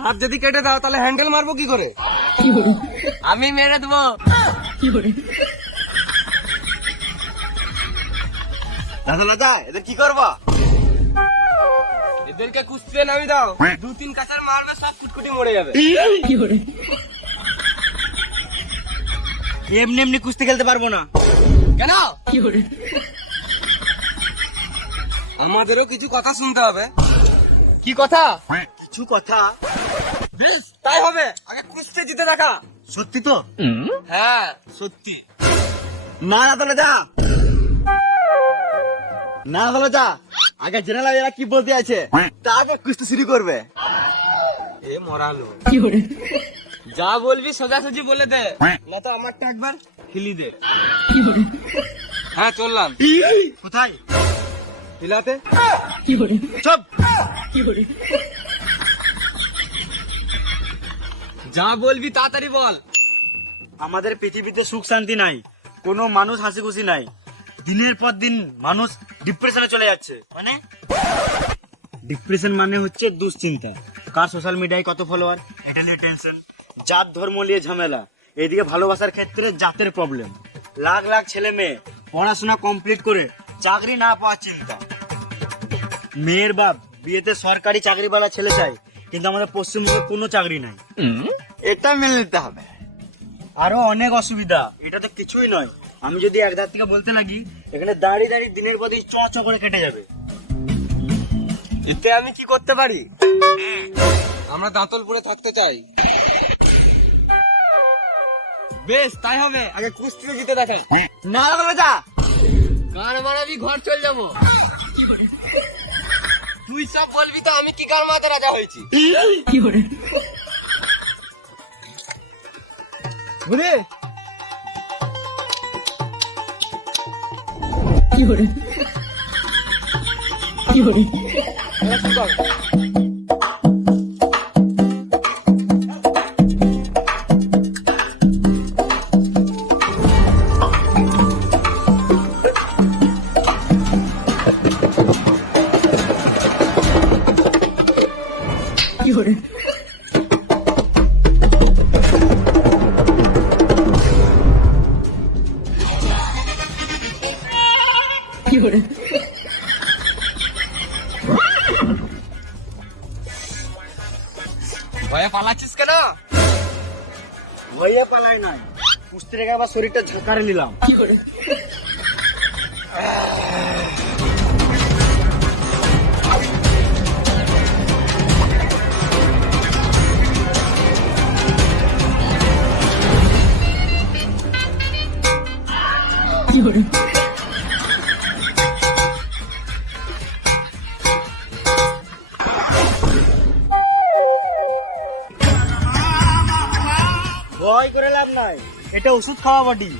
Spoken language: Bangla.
হাত যদি কেটে দাও তাহলে হ্যান্ডেল মারবো কি করে? আমি মেরে দেবো। দাদা দাদা এদের কি করবা? এদেরকে কুস্তিতে নামি দাও। দু তিন কাছার মারবে সব কুটকুটি মরে যাবে। এমনি এমনি কুস্তি খেলতে পারব না। কেন? আমাদেরও কিছু কথা শুনতে হবে। কি কথা কিছু কথা? তাই হবে? আগে কুস্তি জিতে দেখা। সত্যি তো? হ্যাঁ সত্যি। না দাদা দাদা না দাদা দাদা আগে জেনে লাগে এরা কি বলতে আছে তারপর কুস্তি শুরু করবে। এ মরালো যা বলবি সোজাসুজি বলে দে। না তো আমারটা একবার হিলি দে। হ্যাঁ চললাম। কোথায়? হিলাতে। সব যা বলবি তাড়াতাড়ি বল। আমাদের পৃথিবীতে সুখ শান্তি নাই কোনো মানুষ হাসি খুশি নাই। দিনের পর দিন মানুষ ডিপ্রেশনে চলে যাচ্ছে। মানে? ডিপ্রেশন মানে হচ্ছে দুশ্চিন্তা। কার সোশ্যাল মিডিয়ায় কত ফলোয়ার এটা নিয়ে টেনশন জাত ধর্ম নিয়ে ঝামেলা। এদিকে ভালোবাসার ক্ষেত্রে জাতের প্রবলেম লাখ লাখ ছেলে মেয়ে পড়াশোনা কমপ্লিট করে চাকরি না পাওয়ার চিন্তা। মেয়ের বাপ বিয়েতে সরকারি চাকরিওয়ালা ছেলে চাই কিন্তু আমাদের পশ্চিমবঙ্গে কোনো চাকরি নাই। এটা মেনে নিতে হবে। আরও অনেক অসুবিধা। এটা তো কিছুই নয়। আমি যদি এক ধার থেকে বলতে লাগি এখানে দাঁড়িয়ে দাঁড়িয়ে দিনের পর দিন চ চ করে কেটে যাবে। এতে আমি কি করতে পারি? আমরা দাঁতলপুরে থাকতে চাই। বেশ তাই হবে। আগে কুস্তিতে জিতে দেখা না বাবা যা। গান মারাবি ঘর চল যাব। তুই সব বলবি তো আমি কি গান মারাতে রাজা হয়েছি? বুঝলি এবার কি কর? ভয়ে পালাচ্ছিস কেন? হইয়া পালাই নাই। কুস্তি রেখে আবার শরীরটা ঝাঁকারে নিলাম। ভয় করে লাভ নাই। এটা ওষুধ খাওয়া বডি